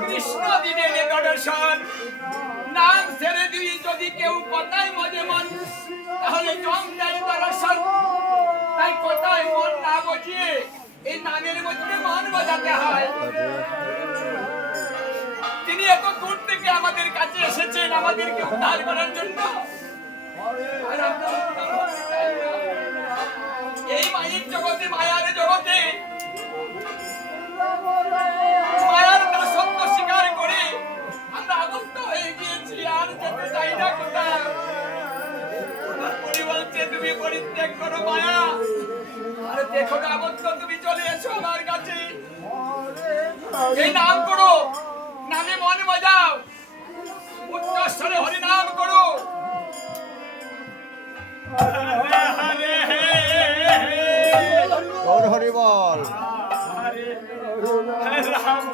কৃষ্ণ দিনে নাম ছেড়ে দিই যদি কেউ কথায় মজে মন। তাহলে জম দেয় দর্শন তাই কোথায় মন না বজিয়ে এই নামের মধ্যে মন বোঝাতে হয়। তিনি এত দূর থেকে আমাদের কাছে এসেছেন, আমাদেরকে উদ্ধার করার জন্য। আর পরিত্যাগ করো মায়া। আর দেখো আবদ্ধ তুমি চলে এসো আমার কাছে। এই নাম করো নামে মন বাজাও। উচ্চ স্বরে হরি নাম করো। হরি বল। হরে রাম।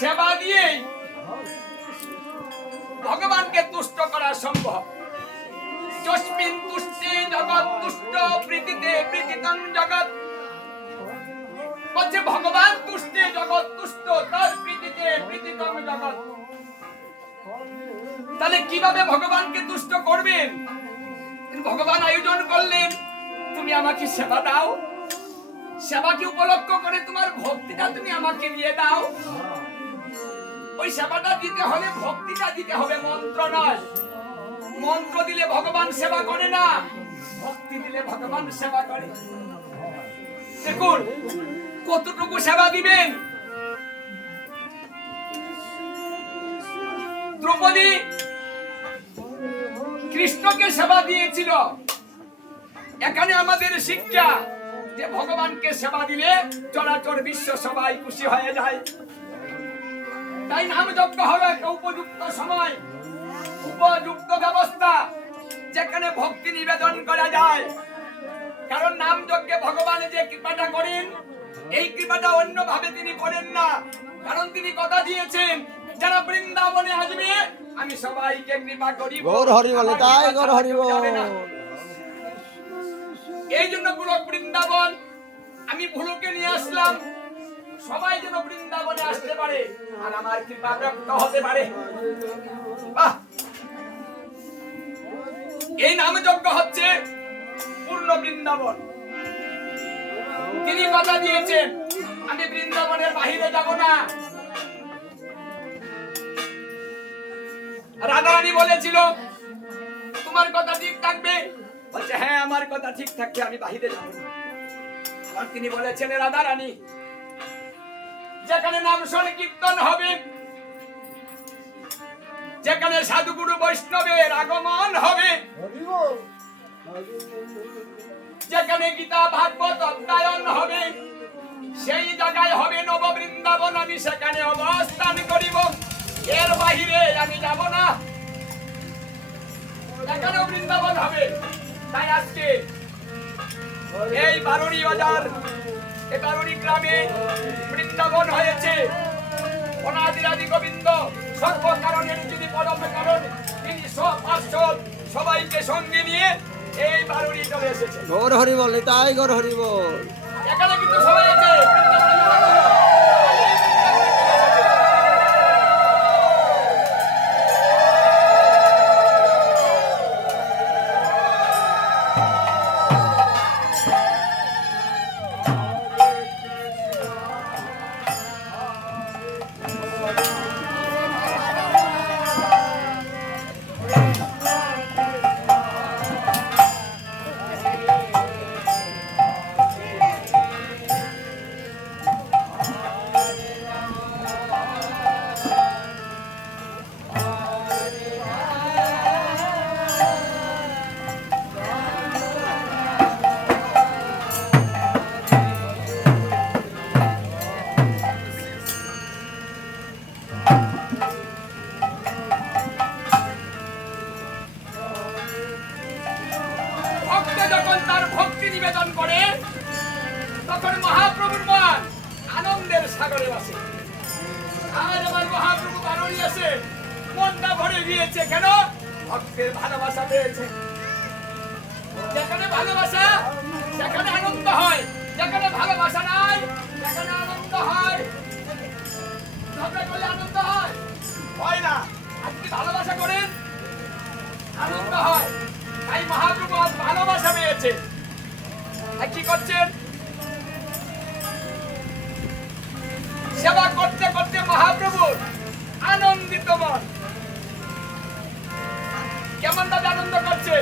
সেবা দিয়েই ভগবানকে তুষ্ট করা সম্ভব। যস্মিন তুষ্টে জগৎ তুষ্ট, প্রীতিতে প্রীতিতম জগৎ। বলছে, ভগবান তুষ্টে জগৎ তুষ্ট, তার প্রীতিতে প্রীতিতম জগৎ। তাহলে কীভাবে ভগবানকে তুষ্ট করবেন? ভগবান আয়োজন করলেন, তুমি আমাকে সেবা দাও। সেবাকে উপলক্ষ করে তোমার ভক্তিটা তুমি আমাকে দিয়ে দাও। ওই সেবাটা দিতে হলে ভক্তিটা দিতে হবে, মন্ত্র নয়। মন্ত্র দিলে ভগবান সেবা করে না, ভক্তি দিলে ভগবান সেবা করে। দেখুন, কতটুকু সেবা দিবেন? দ্রৌপদী কৃষ্ণকে সেবা দিয়েছিল। এখানে আমাদের শিক্ষা যে ভগবানকে সেবা দিলে চরাচর বিশ্ব সবাই খুশি হয়ে যায়। তাই নাম যজ্ঞ হবে একটা উপযুক্ত সময়। উপযুক্ত ব্যবস্থা যেখানে ভক্তি নিবেদন করা যায়। কারণ নাম যজ্ঞে ভগবান যে কৃপাটা করেন এই কৃপাটা অন্য ভাবে তিনি করেন না। কারণ তিনি কথা দিয়েছেন যারা বৃন্দাবনে আসবে আমি সবাইকে কৃপা করি গৌর হরি বলে তাই গৌর হরি এই জন্য গোলক বৃন্দাবন আমি ভুলুকে নিয়ে আসলাম। সবাই যেন বৃন্দাবনে আসতে পারে, আর আমার কৃপা প্রাপ্ত হতে পারে! এই নাম যজ্ঞ হচ্ছে পূর্ণ বৃন্দাবন। তিনি কথা দিয়েছেন, আমি বৃন্দাবনের বাহিরে যাব না। রাধারানী বলেছিল, তোমার কথা ঠিক থাকবে? বলছে হ্যাঁ আমার কথা ঠিক থাকবে, আমি বাহিরে যাব না। তিনি বলেছেন রাধা রানী যেখানে নাম সংকীর্তন হবে, যেখানে সাধুগুরু বৈষ্ণবের আগমন হবে, যেখানে গীতা ভাগবত অধ্যয়ন হবে, সেই জায়গায় হবে নব বৃন্দাবন আমি সেখানে অবস্থান করিব। এর বাহিরে আমি যাব না। এখানেও বৃন্দাবন হবে, তাই আজকে এই বারুড়ি বাজার, এই বারুড়ি গ্রামে বৃন্দাবন অনাদিরাদি গোবিন্দ সর্ব কারণের যিনি পরম কারণ তিনি সব পার্শ্বদ সবাইকে সঙ্গে নিয়ে এই বারুড়ি চলে এসেছে। গৌর হরি বল তাই গৌর হরি বল। এখানে কিন্তু সবাই আছে ভক্ত যখন তার ভক্তি নিবেদন করে, তখন মহাপ্রভুর মন আনন্দের সাগরে বসে আজ আমার মহাপ্রভু বারণী আছে, মনটা ভরে গিয়েছে কেন? ভক্তের ভালোবাসা পেয়েছে। যেখানে ভালোবাসা, সেখানে আনন্দ হয়। যেখানে ভালোবাসা নাই, সেখানে আনন্দ হয়। ঝগড়া করলে আনন্দ হয়? হয় না। আপনি ভালোবাসা করেন, আনন্দ হয়। তাই মহাপ্রভু আজ ভালোবাসা পেয়েছে আর কি করছেন? সেবা করতে করতে মহাপ্রভুর আনন্দিত মন। কেমন ভাবে আনন্দ করছে?